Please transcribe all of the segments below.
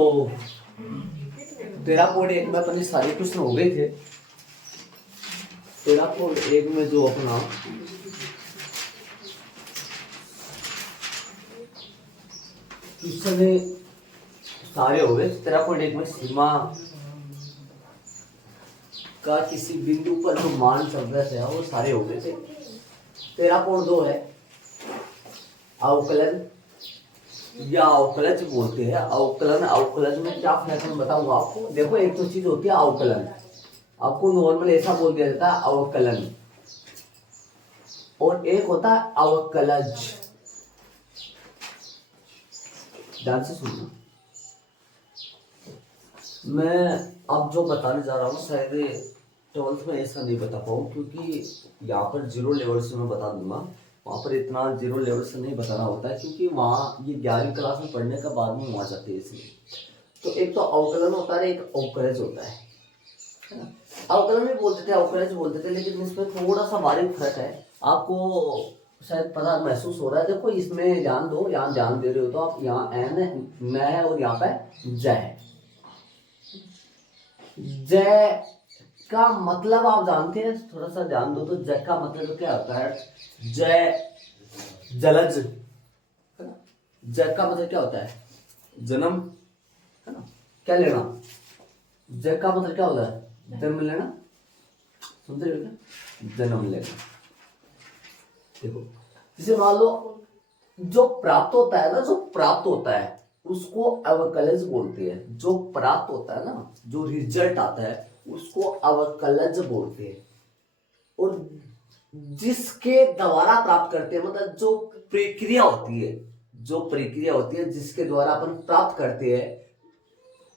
तो 13.1 में अपने सारे क्वेश्चन हो गए थे। 13.1 में जो अपना क्वेश्चन सारे हो गए। 13.1 में सीमा का किसी बिंदु पर जो मान चल रहा था वो सारे हो गए थे। 13.2 है अवकलन या अवकलज बोलते हैं। अवकलन अवकलज में क्या फर्क है मैं बताऊंगा आपको। देखो एक तो चीज होती है अवकलन, आपको नॉर्मल ऐसा बोल दिया जाता है अवकलन, और एक होता है अवकलज। ध्यान से सुनना, मैं अब जो बताने जा रहा हूँ शायद 12th में ऐसा नहीं बता पाऊँ, क्योंकि यहाँ पर 0 लेवल से मैं बता दूंगा, वहाँ पर इतना 0 लेवल से नहीं बताना होता है, क्योंकि वहाँ ये 11वीं क्लास में पढ़ने का बाद में वहाँ जाते हैं इसलिए। तो एक तो अवकलन होता है, एक अवकलज होता है ना। अवकलन भी बोलते थे, अवकलज बोलते थे, लेकिन इसमें थोड़ा सा बारीक फर्क है। आपको शायद पता महसूस हो रहा है। देखो इसमें ध्यान दो, यहाँ ध्यान दे रहे हो तो आप, यहाँ एन है, न है और यहाँ पे ज है। ज का मतलब आप जानते हैं, थोड़ा सा ध्यान दो तो ज का मतलब क्या होता है? जलज, है ना। ज का मतलब क्या होता है? जन्म, है ना। क्या लेना? ज का मतलब क्या होता है? जन्म लेना। सुनते हो क्या? जन्म लेना। देखो जैसे मान लो जो प्राप्त होता है ना, जो प्राप्त होता है उसको अवकलज बोलते हैं। जो प्राप्त होता है ना, जो रिजल्ट आता है उसको अवकलज बोलते हैं। और जिसके द्वारा प्राप्त करते हैं, मतलब जो प्रक्रिया होती है, जो प्रक्रिया होती है जिसके द्वारा अपन प्राप्त करते हैं,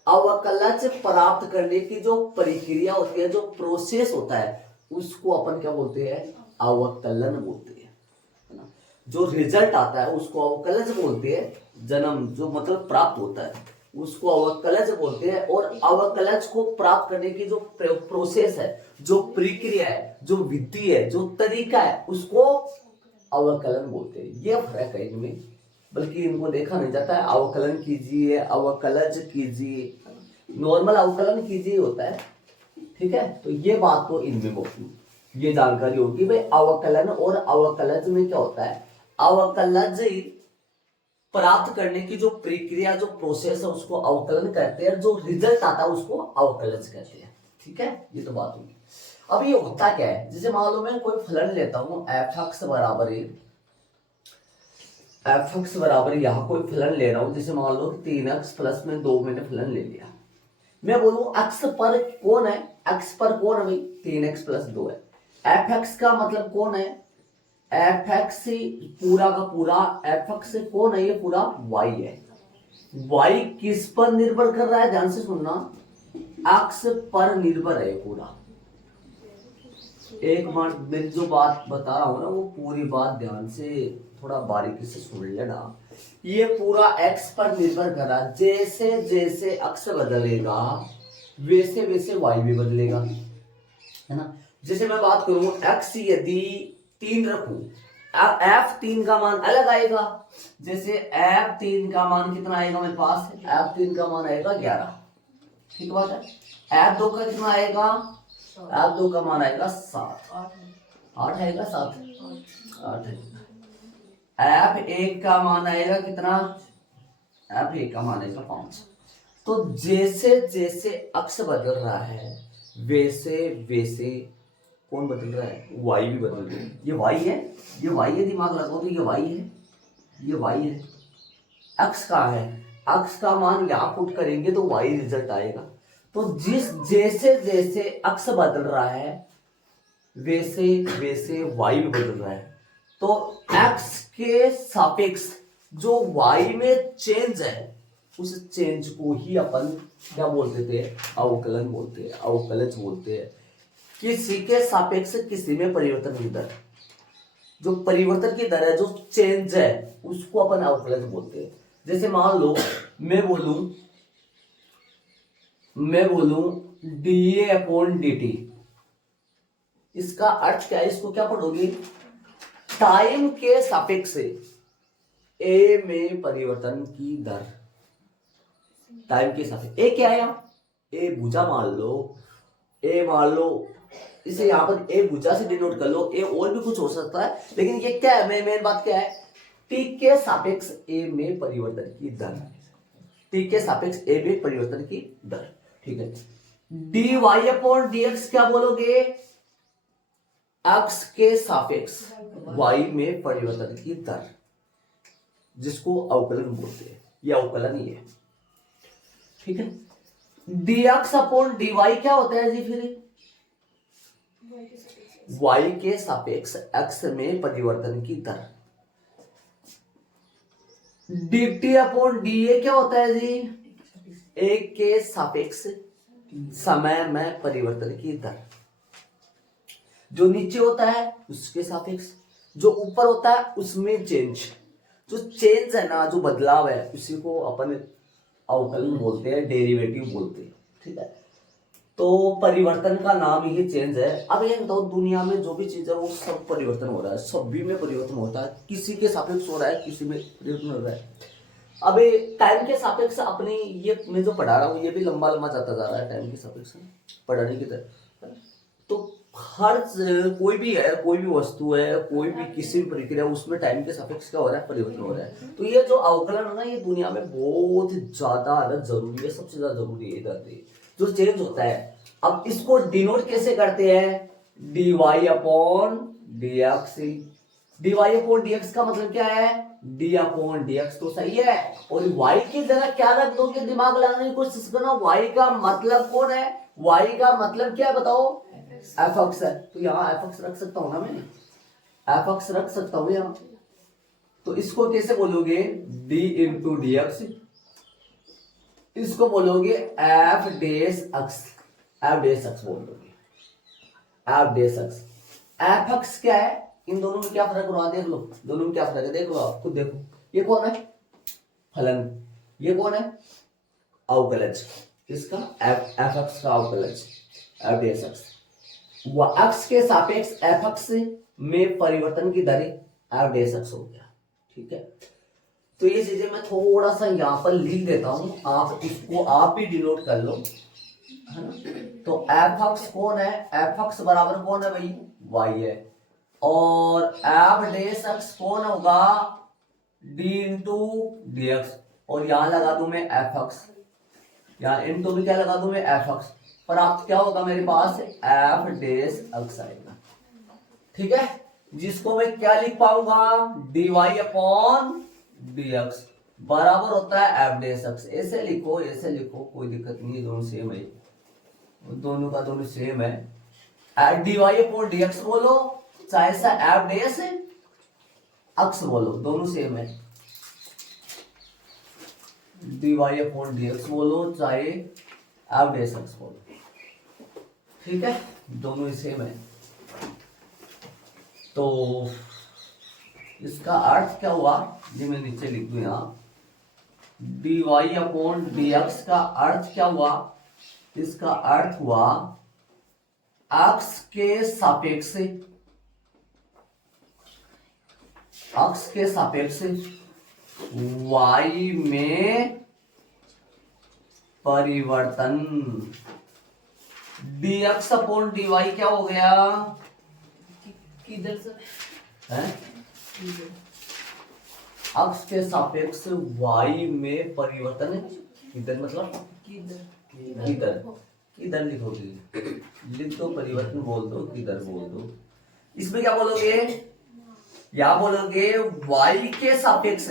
अवकलज प्राप्त करने की जो प्रक्रिया होती है, जो प्रोसेस होता है, उसको अपन क्या बोलते हैं? अवकलन बोलते हैं, है ना। जो रिजल्ट आता है उसको अवकलज बोलते हैं। जन्म जो मतलब प्राप्त होता है उसको अवकलज बोलते हैं। और अवकलज को प्राप्त करने की जो प्रोसेस है, जो प्रक्रिया है, जो विधि है, जो तरीका है, उसको अवकलन बोलते हैं। ये फर्क है इनमें, बल्कि इनको देखा नहीं जाता है। अवकलन कीजिए, अवकलज कीजिए, नॉर्मल अवकलन कीजिए होता है, ठीक है। तो ये बात तो इनमें ये जानकारी होगी भाई। अवकलन और अवकलज में क्या होता है? अवकलज प्राप्त करने की जो प्रक्रिया, जो प्रोसेस है, उसको अवकलन कहते हैं। जो रिजल्ट आता है उसको अवकलज कहते हैं, ठीक है। ये तो बात होगी। अब ये होता क्या है? जैसे मान लो मैं कोई फलन लेता हूं, f(x) बराबर है, f(x) बराबर यहाँ कोई फलन ले रहा हूं। जैसे मान लो 3x प्लस में 2 मैंने फलन ले लिया। मैं बोलूं x पर कौन है? x पर कौन है भाई? 3x प्लस 2 है। f(x) का मतलब कौन है? f(x) से पूरा का पूरा, f(x) से कौन है? ये पूरा y है। y किस पर निर्भर कर रहा है? ध्यान से सुनना, x पर निर्भर है पूरा। एक बार मेरी जो बात बता रहा हूं ना, वो पूरी बात ध्यान से थोड़ा बारीकी से सुन लेना। ये पूरा x पर निर्भर कर रहा है। जैसे जैसे x बदलेगा वैसे वैसे y भी बदलेगा, है ना। जैसे मैं बात करूं, x यदि 3 रखूं, f3 का मान अलग आएगा। जैसे f3 का मान कितना आएगा मेरे पास? f3 का मान आएगा 11, ठीक बात है। f2 का कितना आएगा? f2 का मान आएगा 7, 8 आएगा, 7 8 है। f1 का मान आएगा कितना? f1 का मान आएगा 5। तो जैसे जैसे अक्ष बदल रहा है वैसे वैसे कौन बदल रहा है? y भी बदल रहा है। ये y है, ये y है, दिमाग लगाओ तो ये y है, ये y है। अक्ष कहाँ है? अक्ष का मान यहाँ पुट करेंगे तो y रिजल्ट आएगा। तो जैसे जैसे अक्ष बदल रहा है वैसे वैसे y भी बदल रहा है। तो x के सापेक्ष जो y में चेंज है, उस चेंज को ही अपन क्या बोलते थे? अवकलन बोलते हैं, अवकलज बोलते हैं। किसी के सापेक्ष किसी में परिवर्तन की दर, जो परिवर्तन की दर है, जो चेंज है, उसको अपन अवकलज बोलते हैं। जैसे मान लो मैं बोलूं dA/dt, इसका अर्थ क्या है? इसको क्या पढ़ोगे? टाइम के सापेक्ष ए में परिवर्तन की दर, टाइम के सापेक्ष। ए क्या है यहाँ, ए भुजा मान लो, ए मान लो, इसे यहाँ पर ए भुजा से डिनोट कर लो, ए और भी कुछ हो सकता है, लेकिन ये क्या है, मेन बात क्या है, टी के सापेक्ष ए में परिवर्तन की दर, टी के सापेक्ष ए में परिवर्तन की दर। ठीक है, d y upon d x क्या बोलोगे, एक्स के सापेक्ष वाई में परिवर्तन की दर, जिसको अवकलन बोलते हैं, ये अवकलन ही है। ठीक है, dx अपॉन dy क्या होता है जी, फिर y के सापेक्ष x में परिवर्तन की दर। dt अपॉन dA क्या होता है जी, a के सापेक्ष समय में परिवर्तन की दर। जो नीचे होता है उसके सापेक्ष, जो ऊपर होता है उसमें चेंज, जो चेंज है ना, जो बदलाव है, उसी को अपन अवकलन बोलते हैं, डेरिवेटिव बोलते हैं। ठीक है, तो परिवर्तन का नाम ही चेंज है। अब ये बताओ, दुनिया में जो भी चीज है वो सब परिवर्तन हो रहा है, सभी में परिवर्तन होता है, किसी के सापेक्ष हो रहा है, किसी में परिवर्तन हो रहा है। अब टाइम के सापेक्ष अपनी ये मैं जो पढ़ा रहा हूँ ये भी लंबा लंबा जाता जा रहा है, टाइम के सापेक्ष पढ़ाने की तरह। तो हर कोई भी है, कोई भी वस्तु है, कोई भी किसी भी प्रक्रिया, उसमें टाइम के सापेक्ष क्या हो रहा है, परिवर्तन हो रहा है। तो ये जो अवकलन है ना, ये दुनिया में बहुत ज्यादा जरूरी है, सबसे ज्यादा जरूरी है इधर जो चेंज होता है। अब इसको डिनोट कैसे करते हैं, dy upon dx। dy upon dx का मतलब क्या है, d अपॉन dx तो सही है, और y की जगह क्या रख दोगे, दिमाग लगाने की कोशिश करना। y का मतलब कौन है, y का मतलब क्या है बताओ, f(x) है, तो यहाँ f(x) रख सकता हूं ना, मैं f(x) रख सकता हूं यहाँ। तो इसको कैसे बोलोगे, d इंटू डी एक्स, इसको बोलोगे f dash x, f dash x बोल दोगे, f डेश x। f(x) क्या है, इन दोनों में क्या फर्क हुआ, देख लो, दोनों में क्या फर्क है, देख लो आप खुद देखो। ये कौन है, फलन, ये कौन है, अवकलज, इसका f(x) का अवकलज, f डेश x। x के सापेक्ष f(x) में परिवर्तन की दर f डेश x हो गया। ठीक है, तो ये चीजें मैं थोड़ा सा यहाँ पर लिख देता हूं, आप इसको आप भी डिनोट कर लो, है ना। तो f(x) कौन है, f(x) बराबर कौन है भाई, y है, और f डेश x कौन होगा, d इंटू डी एक्स, और यहां लगा दूं मैं f(x), यहाँ इंटू भी क्या लगा दूं मैं f(x), प्राप्त क्या होगा मेरे पास, f डेश x आएगा। ठीक है, जिसको मैं क्या लिख पाऊंगा, dy अपॉन dx बराबर होता है f डेश x। ऐसे लिखो, ऐसे लिखो, कोई दिक्कत नहीं है, दोनों सेम है, दोनों का दोनों सेम है। dy अपॉन dx बोलो, चाहे सा f डेश x बोलो, दोनों सेम है। dy अपॉन dx बोलो, चाहे f डेश x बोलो, ठीक है, दोनों ही सेम है। तो इसका अर्थ क्या हुआ, ये मैं नीचे लिख दूं यहाँ, dy अपॉन dx का अर्थ क्या हुआ, इसका अर्थ हुआ x के सापेक्ष, x के सापेक्ष y में परिवर्तन। dx अपॉन dy क्या हो गया, किधर से है x के सापेक्ष y में परिवर्तन, किधर मतलब किधर किधर, किधर लिखोगे, लिख दो, परिवर्तन बोल दो, किधर बोल दो। इसमें क्या बोलोगे, या बोलोगे y के सापेक्ष,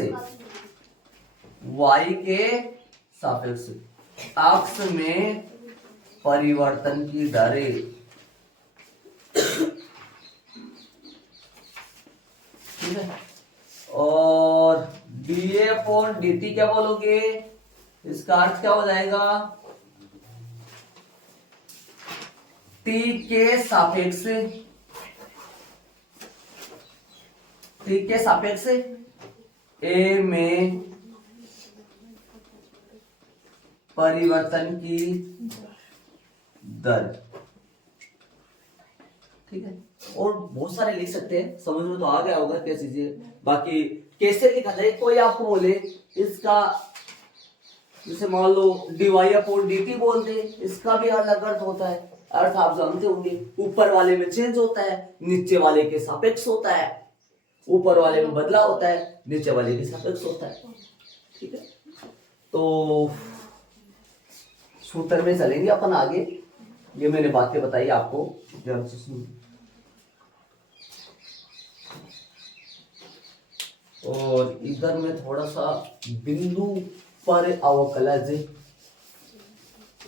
y के सापेक्ष x में परिवर्तन की दरें। ठीक है, और dA अपॉन dt क्या बोलोगे, इसका अर्थ क्या हो जाएगा, t के सापेक्ष, t के सापेक्ष a में परिवर्तन की दर। ठीक है, और बहुत सारे लिख सकते हैं, समझ में तो आ गया होगा कैसे चीजें। बाकी कैसे लिखा जाए, कोई आपको बोले इसका जैसे मान लो dy/dt बोल दे, इसका भी अलग अर्थ होता है। अर्थ आप जानते होंगे, ऊपर वाले में चेंज होता है, नीचे वाले के सापेक्ष होता है। ऊपर वाले में बदला होता है, नीचे वाले के सापेक्ष होता है। ठीक है, तो सूत्र में चलेंगे अपन आगे। ये मैंने बातें बताई आपको, ध्यान से सुनिए। और इधर में थोड़ा सा बिंदु पर अवकलज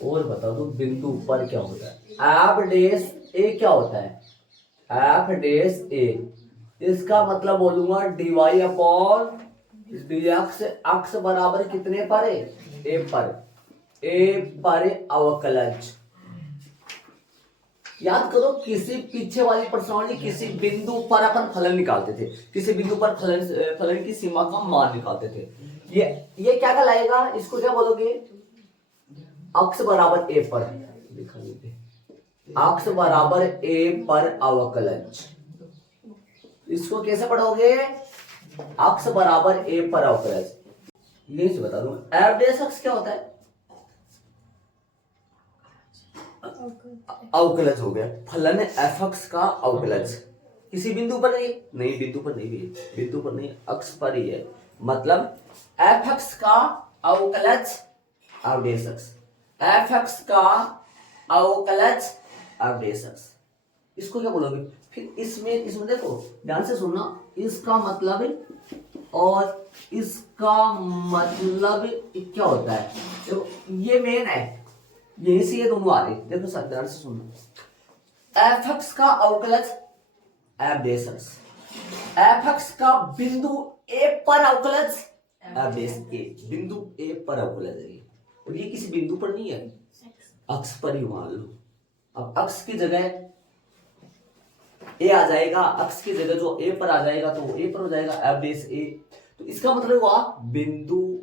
और बता दो, बिंदु पर क्या होता है। एफ डेस ए क्या होता है, एफ डेस ए, इसका मतलब बोलूंगा dy/dx अक्ष बराबर कितने पर है, ए पर, ए पर अवकलज। याद करो, किसी पीछे वाली प्रश्नावली किसी बिंदु पर अपन फलन निकालते थे, किसी बिंदु पर फलन की सीमा का मान निकालते थे। ये क्या कहलाएगा, इसको क्या बोलोगे, अक्ष बराबर ए पर, लिखा लीजिए, अक्ष बराबर ए पर अवकलज। इसको कैसे पढ़ोगे, अक्ष बराबर ए पर अवकलज। यही से बता दूं, एफ डेस अक्ष क्या होता है, अवकलज हो गया, फलन एफ अक्ष का अवकलज। किसी बिंदु पर नहीं, बिंदु पर नहीं, बिंदु पर नहीं, अक्ष पर ही है। मतलब एफ अक्ष का अवकलज एफ डेस अक्ष, एफ अक्ष का अवकलज एफ डेस अक्ष। इसको क्या बोलोगे फिर, इसमें देखो ध्यान से सुनना, इसका मतलब और इसका मतलब क्या होता है। देखो ये मेन है, यही से ये दोनों आ रहे, देखो सर ध्यान से सुनना। एफ एक्स का अवकलज एफ डेस एक्स, एफ एक्स का बिंदु ए पर अवकलज एफ डेस ए, बिंदु ए पर अवकलज है। और ये किसी बिंदु पर नहीं है, अक्ष पर ही मान लो। अब अक्ष की जगह ए आ जाएगा, अक्ष की जगह जो ए पर आ जाएगा तो वो ए पर हो जाएगा, एफ डेस ए। तो इसका मतलब हुआ बिंदु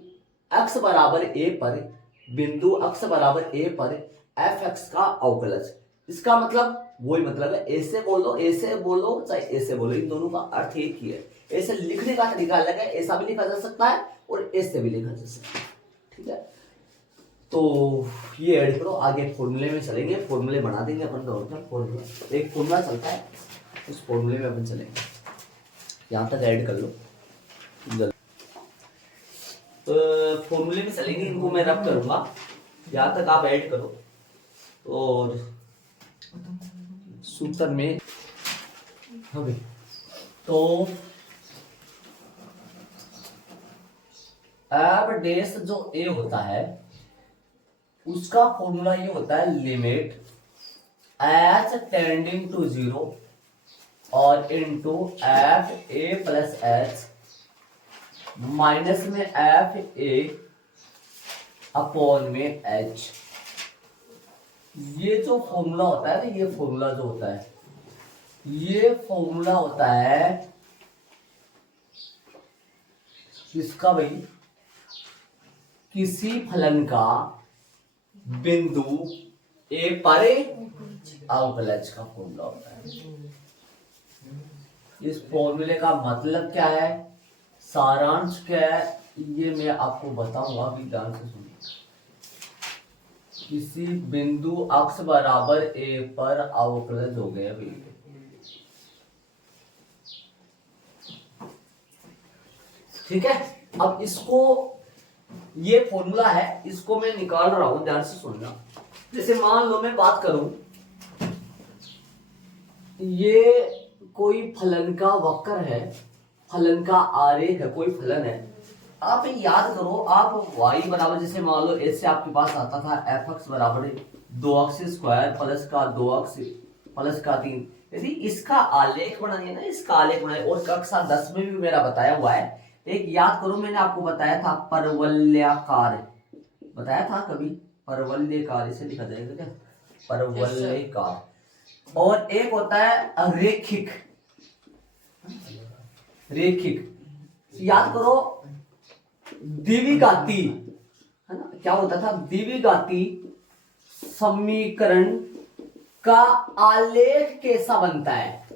अक्ष बराबर ए पर, बिंदु अक्ष बराबर ए पर एफ एक्स का अवकलज। इसका मतलब वही मतलब है, ऐसे बोलो, ऐसे बोलो चाहे ऐसे बोलो, इन दोनों का अर्थ एक ही है। ऐसे लिखने का तरीका अलग है, ऐसा भी लिखा जा सकता है और ऐसे भी लिखा जा सकता है। ठीक है, तो ये ऐड करो, आगे फॉर्मूले में चलेंगे, फॉर्मूले बना देंगे अपन दोनों। फॉर्मूला एक फॉर्मूला चलता है, उस फॉर्मूले में अपन चलेंगे। यहां तक ऐड कर लो, फॉर्मूले में चलेंगे, इनको मैं रब करूंगा, यहां तक आप ऐड करो। और सूत्र में अभी तो एफ डेस जो ए होता है उसका फॉर्मूला ये होता है, लिमिट एच टेंडिंग टू 0 और into F A plus H minus में एफ ए अपॉन में एच। ये जो फॉर्मूला होता है ना, ये फॉर्मूला जो होता है, ये फॉर्मूला होता है किसका भाई, किसी फलन का बिंदु ए पर अवकलज का फॉर्मूला होता है। इस फॉर्मूले का मतलब क्या है, सारांश क्या है, ये मैं आपको बताऊंगा, अभी ध्यान से सुनिए। किसी बिंदु अक्ष बराबर ए पर अवकलज हो गया भाई, ठीक है। अब इसको, ये फॉर्मूला है, इसको मैं निकाल रहा हूं, ध्यान से सुनना। जैसे मान लो मैं बात करूं, ये कोई फलन का वक्र है, फलन का आरेख है, कोई फलन है। आप याद करो, आप y बराबर, जैसे मान लो ऐसे आपके पास आता था एफ एक्स बराबर 2x स्क्वायर प्लस का 2x प्लस का 3। यदि इसका आलेख बनाइए ना, इसका आलेख बनाइए, और कक्षा 10 में भी मेरा बताया हुआ है। एक याद करो, मैंने आपको बताया था परवलयाकार, बताया था कभी, परवलयाकार इसे लिखा जाएगा क्या, परवलयाकार। और एक होता है रेखिक, रेखिक याद करो, द्विघाती है ना, क्या होता था, द्विघाती समीकरण का आलेख कैसा बनता है,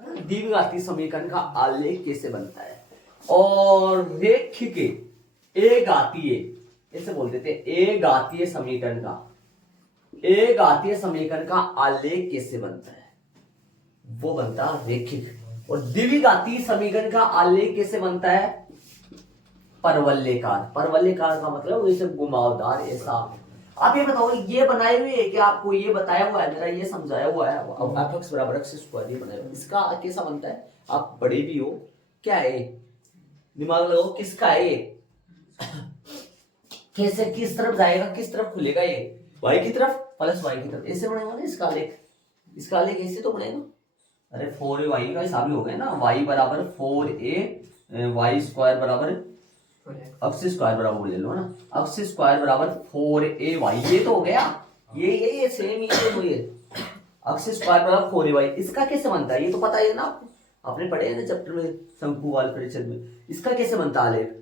द्विघाती समीकरण का आलेख कैसे बनता है। और रेखिक ए घातीय, इसे बोलते थे ए घातीय समीकरण का, ए घातीय समीकरण का आलेख कैसे बनता है, वो बनता रेखिक। और द्विघातीय समीकरण का आलेख कैसे बनता है, परवलयकार। परवलयकार का मतलब जैसे घुमावदार ऐसा। आप ये बताओ, ये बनाए हुए है कि आपको ये बताया हुआ है, मेरा ये समझाया हुआ है, अब f(x = x²) ये बनाया हुआ है, इसका कैसा बनता है, आप बड़े भी हो, क्या है, दिमाग लगाओ, किसका है ये, कैसे, किस तरफ जाएगा, किस तरफ खुलेगा, ये y की तरफ प्लस y की तरफ, ऐसे बनेगा ना इसका आलेख, इसका आलेख ऐसे तो बनेगा। अरे 4y का हिसाब ही हो गया ना, y = 4a y² बराबर x² बराबर ले लो ना, x² बराबर 4ay, ये तो हो गया, ये सेम ये x² बराबर 4ay। इसका कैसे बनता है, ये तो पता है ना आपको, आपने पढ़े है ना चैप्टर में, शंकुवाल परिच्छेद में, इसका कैसे बनता है आलेख,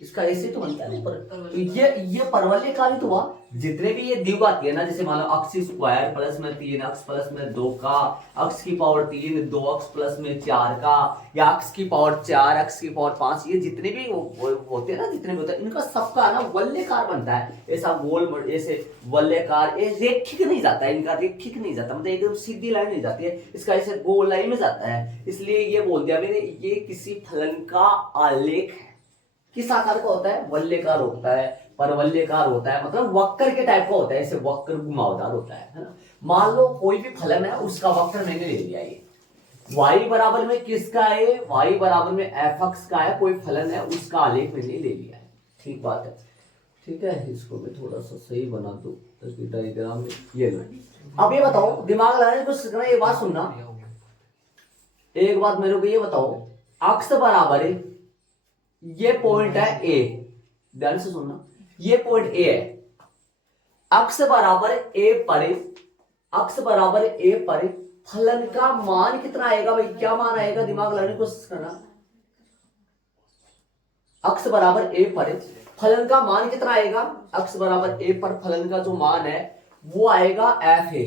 इसका ऐसे तो बनता है पर ये परवलयकार ही तो हुआ। जितने भी ये द्विघाती है ना, जैसे मान लो x² प्लस में 3x प्लस में 2 का, x की पावर 3 2x प्लस में 4 का, या x की पावर 4 x की पावर 5, ये जितने भी होते हैं ना, जितने भी होते हैं, इनका सबका ना वलयकार बनता है, ऐसा गोल ऐसे वलयकार। ये रेखिक नहीं जाता है, इनका रेखिक नहीं जाता, मतलब एकदम सीधी लाइन नहीं जाती है, इसका ऐसे गोल लाइन में जाता है, इसलिए ये बोल दिया मैंने, ये किसी फलन का आलेख है। किस आकार का होता है, वलयकार होता है, परवलयकार होता है, मतलब वक्र के टाइप का होता है, ऐसे वक्र घुमावदार होता है ना। मान लो कोई भी फलन है, उसका वक्र मैंने ले लिया, ये y बराबर में किसका है, y बराबर में f(x) का है, कोई फलन है, उसका आलेख मैंने ले लिया है, ठीक बात है, ठीक है। इसको मैं थोड़ा सा सही बना दूं ताकि डायग्राम में ये लो। अब ये बताओ, दिमाग लगाने की कोशिश करना, ये बात सुनना, एक बात मेरे को ये बताओ, अक्ष बराबर है, ये पॉइंट है ए, ध्यान से सुनना, ये पॉइंट ए है, अक्ष बराबर ए पर, अक्ष बराबर ए पर फलन का मान कितना आएगा भाई, क्या मान आएगा, दिमाग लगाने की कोशिश करना, अक्ष बराबर ए पर फलन का मान कितना आएगा, अक्ष बराबर ए पर फलन का जो मान है वो आएगा एफ है,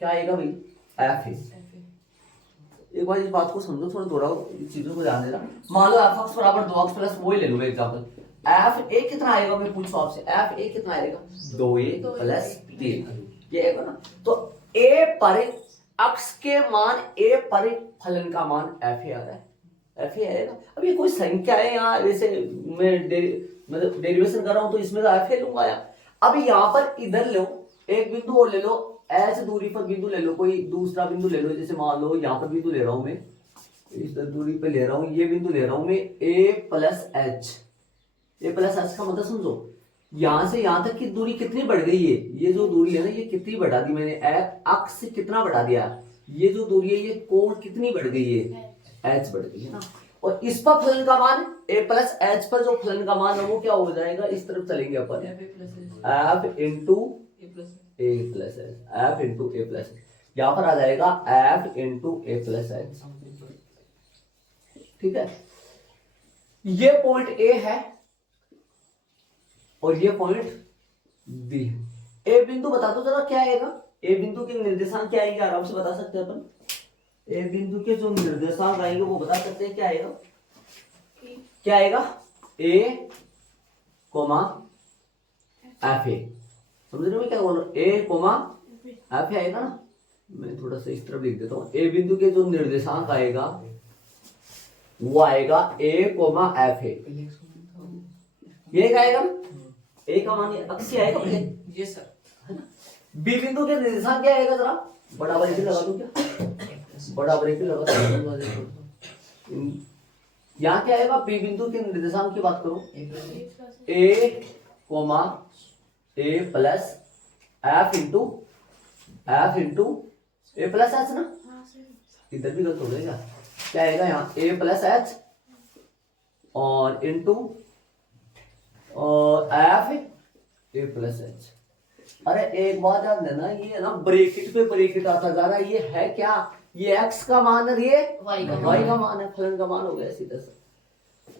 क्या आएगा भाई, एफ है। एक बार इस बात को समझो, थोड़ा दोहराओ, चीजों को ध्यान देना। मान लो f(x) बराबर 2x प्लस, वो ही ले लो एग्जांपल, f(a) कितना आएगा, मैं पूछूं आपसे, f(a) कितना आएगा, 2a प्लस 3, ये आएगा ना। तो a पर अक्ष के मान, a पर फलन का मान f(a) आ रहा है, f(a) आएगा। अब ये कोई संख्या है, यहाँ वैसे मैं मतलब डेरिवेशन कर रहा हूं तो इसमें तो f(a) लूंगा यार। अब यहाँ पर इधर लो, एक बिंदु और ले लो, ऐसे दूरी पर बिंदु ले लो, कोई दूसरा बिंदु ले लो, जैसे मान लो यहाँ पर बिंदु ले रहा हूं मैं, इस दूरी पे ले रहा हूं, ये बिंदु ले रहा हूं मैं a plus H, A plus H का मतलब समझो, यहां से यहां तक की दूरी कितनी बढ़ गई है, ये जो दूरी है ना, ये कितनी बढ़ा दी मैंने, अक्ष से कितना बढ़ा दिया, ये जो दूरी है, ये कोण कितनी बढ़ गई है, एच बढ़ गई है ना। और इस पर फलन का मान a प्लस एच पर जो फलन का मान है वो क्या हो जाएगा, इस तरफ चलेंगे अपन, f into a plus H, f into a plus H, यहां पर आ जाएगा f into a plus H, ठीक है। ये पॉइंट a है और ये पॉइंट b है। ए बिंदु बता दो जरा क्या आएगा, ए बिंदु के निर्देशांक क्या आएंगे, आराम से बता सकते हैं अपन, ए बिंदु के जो निर्देशांक आएंगे वो बता सकते हैं, क्या आएगा, क्या आएगा, a, f(a), समझ रहे हो मैं क्या बोल रहा हूँ, a, f(a) आएगा ना। मैं थोड़ा सा इस तरफ लिख देता हूँ, ए बिंदु के जो निर्देशांक आएगा वो आएगा a, f(a), ये क्या आएगा, a का मान अक्ष आएगा भैया, ये सर। बी बिंदु के निर्देशांक क्या आएगा, जरा बड़ा बड़ी लगा दूं क्या, बड़ा बड़ी लगा दूं, यहाँ क्या आएगा, बी बिंदु के निर्देशांक की बात करो, a plus f into a plus H ना, इधर भी गलत हो गया क्या आएगा, यहाँ a प्लस एच और इंटू और f a प्लस एच। अरे एक बात याद देना, ये ना ब्रैकेट पे ब्रैकेट आता जा रहा है, ये है क्या, ये x का मान है, ये y का मान है, फलन का मान हो गया सीधा सा।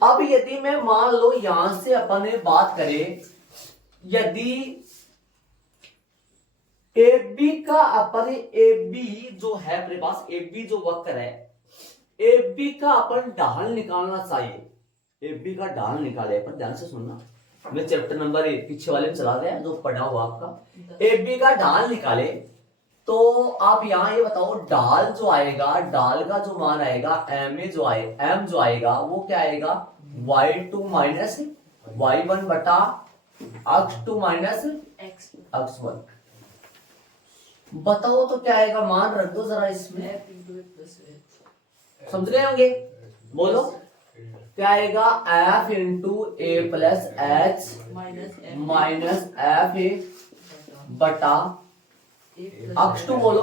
अब यदि मैं मान लो यहां से अपन बात करें, यदि AB का अपन AB जो है अपने पास, AB जो वक्र है, AB का अपन ढाल निकालना चाहिए, AB का ढाल निकाले अपन, ध्यान से सुनना, मैं चैप्टर नंबर 1 पीछे वाले में चला गया जो पढ़ा हुआ आपका। ए बी का ढाल निकाले तो आप यहाँ ये बताओ ढाल जो आएगा, ढाल का जो मान आएगा एम जो आएगा वो क्या आएगा y2 माइनस y1 बटा x2 माइनस x1। बताओ तो क्या आएगा, मान रख दो जरा इसमें, समझ रहे होंगे, बोलो क्या आएगा f इंटू ए प्लस एच माइनस एफ ए बटा x2, बोलो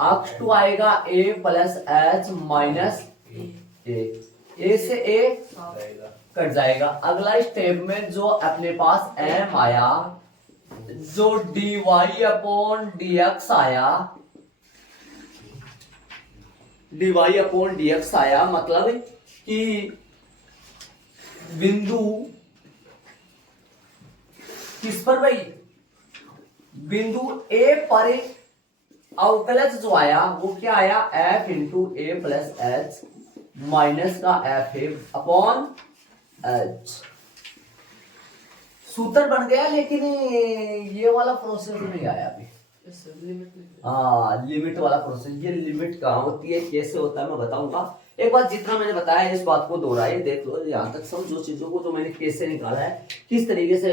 x2 आएगा a प्लस एच माइनस ए से a कट जाएगा। अगला स्टेप में जो अपने पास m आया, जो dy अपॉन dx आया, dy अपॉन dx आया, मतलब कि बिंदु किस पर भाई, बिंदु ए पर अवकलज जो आया वो क्या आया f इंटू ए प्लस एच माइनस का एफ ए अपॉन एच। सूत्र बन गया, लेकिन ये वाला प्रोसेस नहीं आया अभी। हाँ, लिमिट वाला प्रोसेस, ये लिमिट कहाँ होती है, कैसे होता है, मैं बताऊंगा। एक बार जितना मैंने बताया इस बात को दोहराइए, देख लो यहाँ तक समझो चीजों को, जो मैंने कैसे निकाला है, किस तरीके से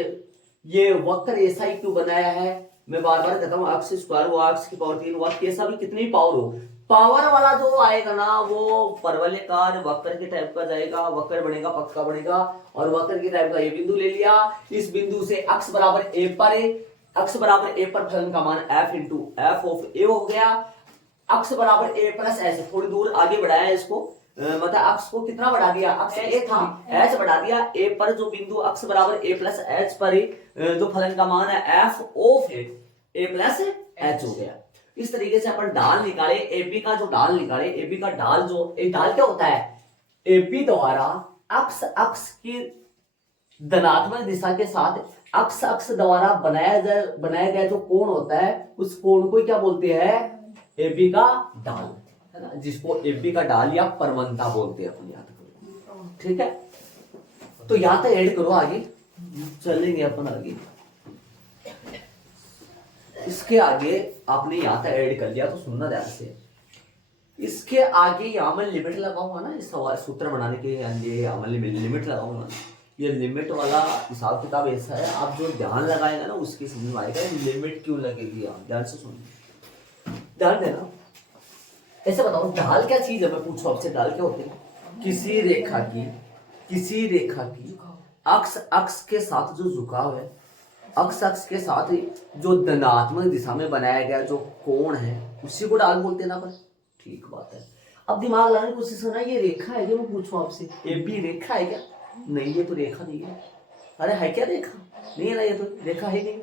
ये वक्र ऐसा ही क्यों बनाया है। मैं बार बार कहता हूँ एक्स स्क्वायर वो एक्स की पावर 3 वक्र कैसा भी कितनी पावर हो, पावर वाला जो आएगा ना वो परवलयकार वक्र के टाइप का जाएगा, वक्र बनेगा, पक्का बनेगा। और वक्र के टाइप का ये बिंदु ले लिया, इस बिंदु से अक्ष बराबर ए पर फलन का मान f इंटू एफ ऑफ ए हो गया, अक्ष बराबर ए प्लस एच, थोड़ी दूर आगे बढ़ाया इसको, मतलब अक्ष को कितना बढ़ा दिया, अक्ष ए था एच बढ़ा दिया, ए पर जो बिंदु अक्ष बराबर ए प्लस एच पर जो फलन का मान है F of A plus H हो गया। इस तरीके से अपन ढाल निकाले, एबी का जो ढाल निकाले, एबी का ढाल जो ढाल क्या होता है, एबी द्वारा अक्ष की धनात्मक दिशा के साथ अक्ष द्वारा बनाया गया जो कोण होता है, उस कोण को क्या बोलते हैं, एबी का ढाल, है ना, जिसको एबी का ढाल या परमंता बोलते हैं अपन, याद करो, ठीक है। तो यहां तक ऐड करो, आगे चलेंगे अपन आगे। इसके आगे आपने यहां तक ऐड कर लिया तो सुनना ध्यान से, इसके आगे यहां मैं लिमिट लगाऊंगा ना, इस सवाल सूत्र बनाने के लिए यहां मैं लिमिट लगाऊंगा। ये लिमिट वाला हिसाब किताब ऐसा है, आप जो ध्यान लगाएगा ना उसकी समझ में आएगा लिमिट क्यों लगेगी। आप ध्यान से सुनिए, ध्यान देना। ऐसे बताओ ढाल क्या चीज है, मैं पूछूं आपसे, ढाल क्या होती है, किसी रेखा की अक्ष के साथ जो झुकाव है, अक्ष के साथ जो धनात्मक दिशा में बनाया गया जो कोण है, उसी को ढाल बोलते हैं ना पर, ठीक बात है। अब दिमाग लगाने की कोशिश करना, ये रेखा है क्या, मैं पूछूं आपसे, ए बी रेखा है क्या, नहीं ये तो रेखा नहीं है। अरे है क्या रेखा, नहीं है ना, ये तो रेखा है नहीं।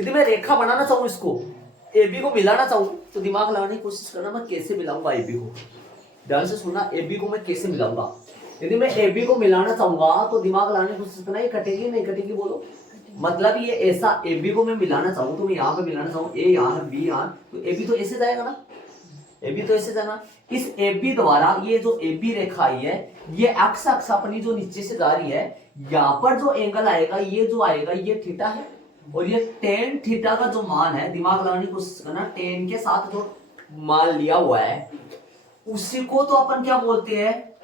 यदि मैं रेखा बनाना चाहूं, इसको ए बी को मिलाना चाहूं, तो दिमाग लगाने की कोशिश करना मैं कैसे मिलाऊंगा ए बी को, ध्यान से सुनना, ए बी को मैं कैसे मिलाऊंगा। यदि मैं ए बी को मिलाना चाहूंगा तो दिमाग लगाने की कोशिश करना, ये कटेगी नहीं कटेगी, बोलो। मतलब ये ऐसा ए बी को मैं मिलाना चाहूँ, तो मैं यहाँ पे मिलाना चाहूँ, ए यहाँ बी यहाँ, तो ए बी तो ऐसे जाएगा ना, ए बी तो ऐसे जाना। इस ए बी द्वारा ये जो ए बी रेखा आई है, ये अक्ष अपनी जो नीचे से जा रही है, यहाँ पर जो एंगल आएगा ये जो आएगा ये थीटा है, और ये टेन थीटा का जो मान है, दिमाग लगाने की कोशिश करना, टेन के साथ जो मान लिया हुआ है उसी को तो अपन क्या बोलते हैं,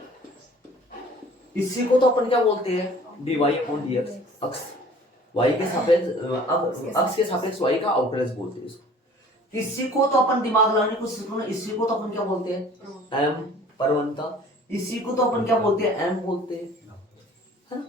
इसी को तो अपन क्या बोलते हैं, d y upon d x, अक्ष वाई के सापेक्ष, अक्ष के सापेक्ष वाई का अवकलज बोलते हैं इसको। इसी को तो अपन दिमाग लगाने को सीखना, इसी को तो अपन क्या बोलते हैं, एम परवंता, इसी को तो अपन क्या बोलते हैं, एम बोलते हैं, है ना,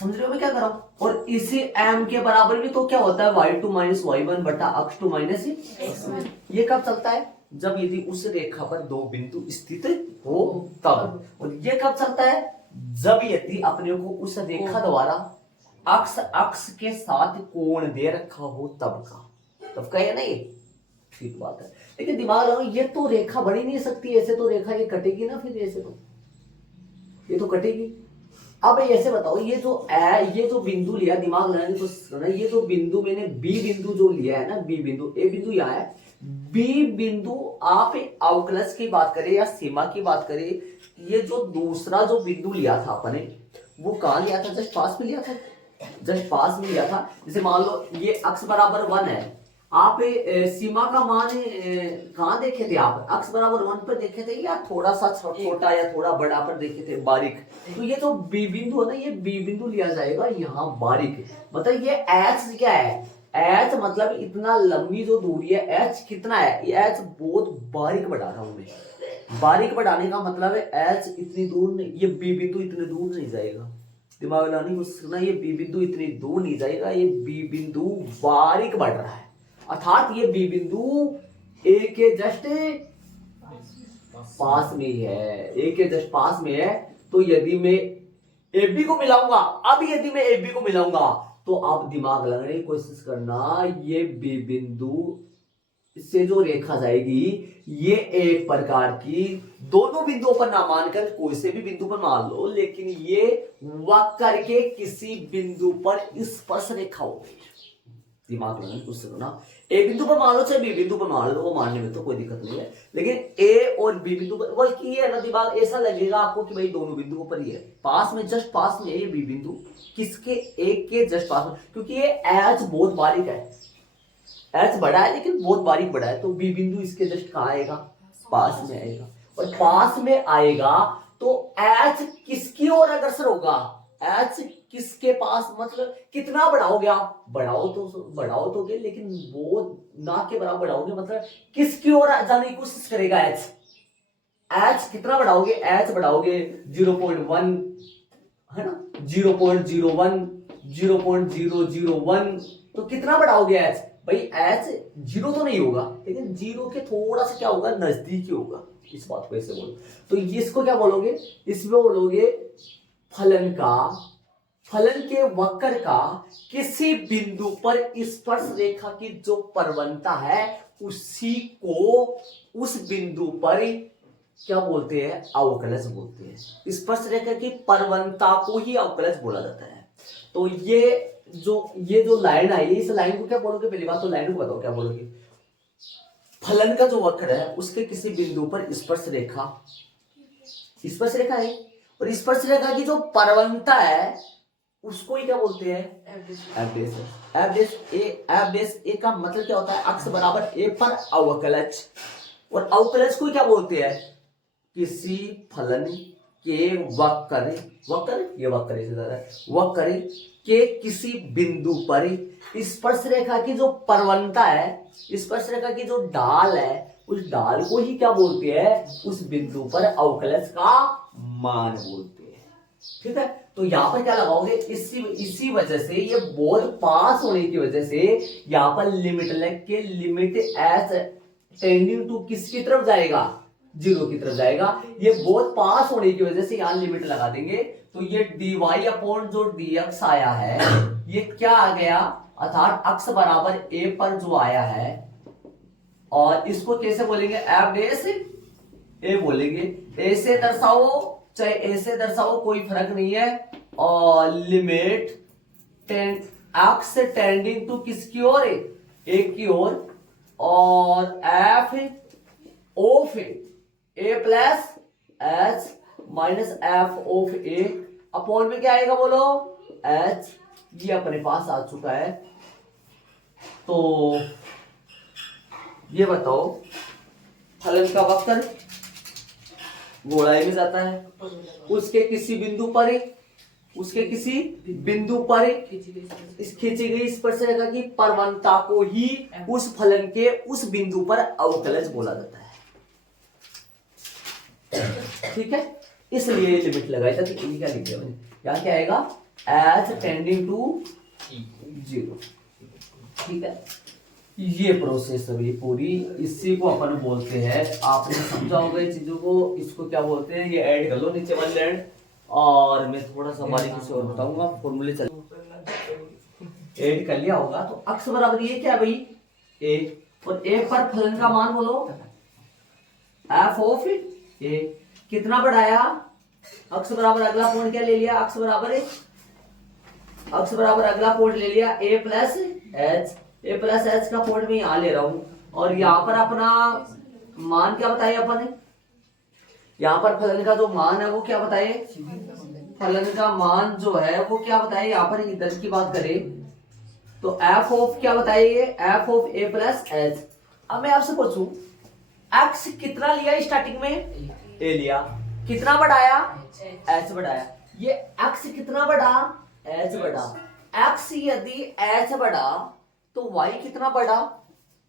समझ रहे हो मैं क्या कर रहा हूं। और इसी एम के बराबर भी तो क्या होता है, y2 माइनस y1 बटा x2 माइनस x1। ये कब चलता है, जब यदि उस रेखा पर दो बिंदु स्थित हो तब। और ये कब चलता है, जब यदि अपने को उस रेखा द्वारा अक्ष के साथ कोण दे रखा हो तब का है ना, ये ठीक बात है। लेकिन दिमाग लगाओ, ये तो रेखा बन ही नहीं सकती ऐसे, तो रेखा ये कटेगी ना, फिर ऐसे तो ये तो कटेगी। अब ऐसे बताओ, ये जो बिंदु लिया, दिमाग लगाने की कोशिश करना, ये जो बिंदु मैंने बी बिंदु जो लिया है ना, बी बिंदु, ए बिंदु यहाँ है, बी बिंदु आप अवकलज की बात करें या सीमा की बात करें, ये जो दूसरा जो बिंदु लिया था अपने, वो कहाँ लिया था, जस्ट पास में लिया था, जस्ट पास में लिया था। जैसे मान लो ये अक्स बराबर 1 है, आप सीमा का मान कहाँ देखे थे? आप अक्स बराबर 1 पर देखे थे या थोड़ा सा छोटा या थोड़ा बड़ा पर देखे थे, बारीक? तो ये जो बी बिंदु है ना, ये बी बिंदु लिया जाएगा यहाँ बारीक। मतलब ये एच क्या है? एच मतलब इतना लंबी जो दूरी है, एच कितना है? ये एच बहुत बारीक बढ़ा रहा हूं मैं। बारीक बढ़ाने का मतलब है एच इतनी दूर नहीं, ये बी बिंदु इतने दूर नहीं जाएगा। दिमाग लगाने की कोशिश करना, ये बी बिंदु इतनी दूर नहीं जाएगा, ये बी बिंदु बारीक बढ़ रहा है। अर्थात ये बी बिंदु ए के जस्ट पास में ही है, ए के जस्ट पास में है। तो यदि मैं ए बी को मिलाऊंगा, अब यदि मैं ए बी को मिलाऊंगा, तो आप दिमाग लगाने की कोशिश करना, ये बी बिंदु से जो रेखा जाएगी, ये एक प्रकार की दोनों बिंदुओं पर ना मानकर कोई से भी बिंदु पर मान लो, लेकिन ये वक्र के किसी बिंदु पर स्पर्श रेखा होगी। दिमाग लगाने की कोशिश करना, ए बिंदु पर मान लो चाहे बी बिंदु पर मान लो, वो मानने में तो कोई दिक्कत नहीं है, लेकिन ए और बी बिंदु पर, बल्कि ये ना दिमाग ऐसा लगेगा आपको कि भाई दोनों बिंदुओं पर ही है, पास में, जस्ट पास में ये बी बिंदु, किसके? एक के जस्ट पास में, क्योंकि ये एच बहुत बारीक है, एच बड़ा है लेकिन बहुत बारीक बड़ा है, तो बी बिंदु इसके जस्ट कहाँ आएगा? पास में आएगा। और पास में आएगा तो एच किसकी ओर अग्रसर होगा? एच किसके पास, मतलब कितना बढ़ाओगे आप? बढ़ाओ तो लेकिन वो ना के बराबर बढ़ाओगे, मतलब किसकी ओर जाने की कोशिश करेगा एच? एच कितना बढ़ाओगे? एच बढ़ाओगे 0.1 है ना, 0.01, 0.001, तो कितना बढ़ाओगे एच? भाई एच 0 तो नहीं होगा, लेकिन 0 के थोड़ा सा क्या होगा? नजदीक ही होगा। इस बात को ऐसे बोलो, तो इसको क्या बोलोगे? इसमें बोलोगे फलन के वक्र का किसी बिंदु पर स्पर्श रेखा की जो परवलता है, उसी को उस बिंदु पर क्या बोलते हैं? अवकलज बोलते हैं। स्पर्श रेखा की परवलता को ही अवकलज बोला जाता है। तो ये जो लाइन आई है, इस लाइन को क्या बोलोगे? पहली बात तो लाइन को बताओ क्या बोलोगे? फलन का जो वक्र है उसके किसी बिंदु पर स्पर्श रेखा है, और स्पर्श रेखा की जो परवलता है उसको ही क्या बोलते हैं? एफ डैश ए का मतलब क्या होता है? अक्ष बराबर ए पर अवकलज। और अवकलज को क्या बोलते हैं? किसी फलन के वक्र के किसी बिंदु पर स्पर्श रेखा की जो परवलता है, स्पर्श रेखा की जो ढाल है, उस ढाल को ही क्या बोलते हैं? उस बिंदु पर अवकलज का मान बोलते हैं। ठीक है, तो यहां पर क्या लगाओगे? इसी वजह से, ये बहुत पास होने की वजह से यहां पर लिमिट लग के, लिमिट एच टेंडिंग टू किसकी तरफ जाएगा? 0 की तरफ जाएगा। ये बहुत पास होने की वजह से यहां लिमिट लगा देंगे, तो ये dy अपॉन जो dx आया है, ये क्या आ गया? अर्थात अक्ष बराबर a पर जो आया है, और इसको कैसे बोलेंगे? एफ डैश ए बोलेंगे। ऐसे दर्शाओ चाहे ऐसे दर्शाओ, कोई फर्क नहीं है। और लिमिट अक्ष टेंडिंग टू किसकी ओर? एक की ओर, और F of A plus H minus F of A upon में क्या आएगा बोलो? एच। ये अपने पास आ चुका है। तो ये बताओ, फलन का वक्र गोलाई में जाता है, उसके किसी बिंदु पर इस खींची गई स्पर्श रेखा की परवलता को ही उस फलन के उस बिंदु पर अवकलज बोला जाता है। ठीक है, इसलिए लिमिट लगाई जाती है। क्या लिख दिया मैंने? यहाँ क्या आएगा? H tending to 0। ठीक है, ये प्रोसेस अभी पूरी, इसी को अपन बोलते हैं, आपने समझा होगा ये चीजों को, इसको क्या बोलते हैं? ये ऐड कर लो नीचे वाली लाइन, और मैं थोड़ा सा बारीकी से और बताऊंगा। फॉर्मूले चल ऐड कर लिया होगा। तो अक्ष बराबर ये क्या भाई? ए, और ए पर फलन का मान बोलो एफ ऑफ ए। कितना बढ़ाया? अक्ष बराबर अगला पॉइंट क्या ले लिया? अक्ष बराबर अगला पॉइंट ले लिया ए प्लस एच। ए प्लस एच का पॉइंट में यहां ले रहा हूं, और यहां पर अपना मान क्या बताया अपन ने? यहां पर फलन का जो मान है वो क्या बताए? फलन का मान जो है वो क्या बताए, यहाँ पर इधर की बात करें तो एफ ऑफ क्या बताइए, F of A plus H. अब मैं आपसे पूछूं एक्स कितना लिया स्टार्टिंग में, ए लिया, कितना बढ़ाया, एच बढ़ाया, ये एक्स कितना बढ़ा, एच बढ़ा। एक्स यदि एच बढ़ा तो वाई कितना बढ़ा,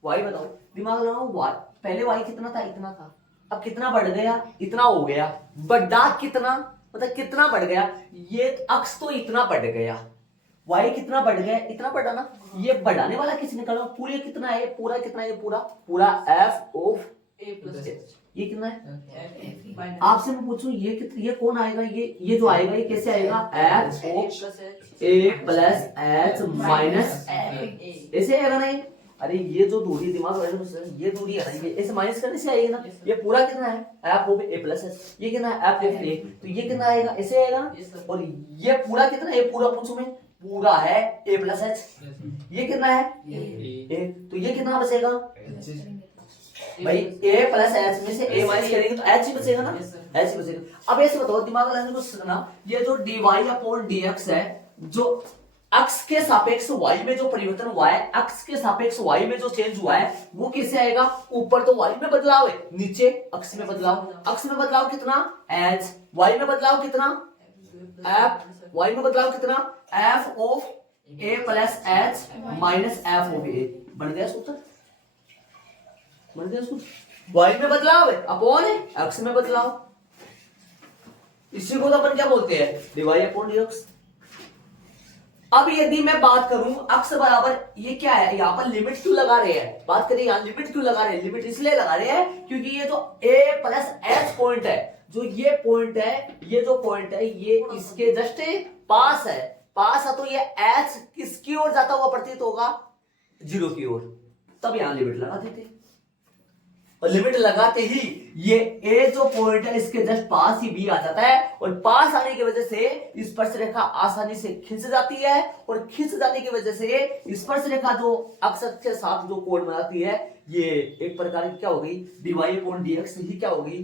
वाई बताओ, दिमाग लगाओ, वाई पहले वाई कितना था, इतना था, अब कितना बढ़ गया, इतना हो गया, बढ़ा कितना, मतलब कितना बढ़ गया, ये अक्स तो इतना बढ़ गया, वाई कितना बढ़ गया, इतना बढ़ा ना, ये बढ़ाने वाला किसने निकालो, पूरे कितना है, पूरा कितना है, पूरा पूरा F of A plus H, ये कितना है। आपसे मैं पूछूं ये कितना, ये कौन आएगा, ये जो आएगा ये कैसे आएगा, F of A plus H minus ऐसे आएगा ना, अरे ये जो दूरी दिमाग ये दूरी है ना, ये ऐसे माइनस करने से आएगी ना, ये पूरा कितना है F of A plus H, ये कितना है एफ ऑफ ए, तो ये कितना आएगा, ऐसे आएगा ना, और ये पूरा कितना है, पूरा पूछूं मैं, पूरा है ए प्लस एच, ये कितना है ए, तो ये कितना बचेगा भाई, ए प्लस एच में से ए माइनस करेंगे तो एच ही बचेगा ना, एच ही बचेगा। अब ऐसे बताओ दिमाग लगाने को सीखना, ये जो dy अपॉन dx है, जो अक्ष के सापेक्ष y में जो परिवर्तन हुआ है, अक्ष के सापेक्ष y में जो चेंज हुआ है वो कैसे आएगा, ऊपर तो y में बदलाव है, नीचे अक्ष में बदलाव, अक्ष में बदलाव कितना h, y में बदलाव कितना f, y में बदलाव कितना f of a plus H minus F of A, बन गया सूत्र, बन गया सूत्र। y में बदलाव है अपॉन है, x में बदलाव, इसी को तो अपन क्या बोलते हैं, dy अपॉन dx। अब यदि मैं बात करूं अक्स बराबर, ये क्या है, यहां पर लिमिट क्यों लगा रहे हैं, बात करें यहां लिमिट क्यों लगा रहे हैं, लिमिट इसलिए लगा रहे हैं क्योंकि ये जो a प्लस एच पॉइंट है, जो ये पॉइंट है, ये जो पॉइंट है ये इसके जस्ट पास है, पास है, तो ये एच किसकी ओर जाता हुआ प्रतीत होगा, जीरो की ओर, तब यहां लिमिट लगा देते, और लिमिट लगाते ही ये ए जो पॉइंट है इसके जस्ट पास ही बी आ जाता है, और पास आने की वजह से स्पर्श रेखा आसानी से खिंच जाती है, और खिंच जाने की वजह से स्पर्श रेखा जो अक्ष के साथ जो कोण बनाती है, ये एक प्रकार की क्या होगी, dy अपॉन dx ही क्या होगी,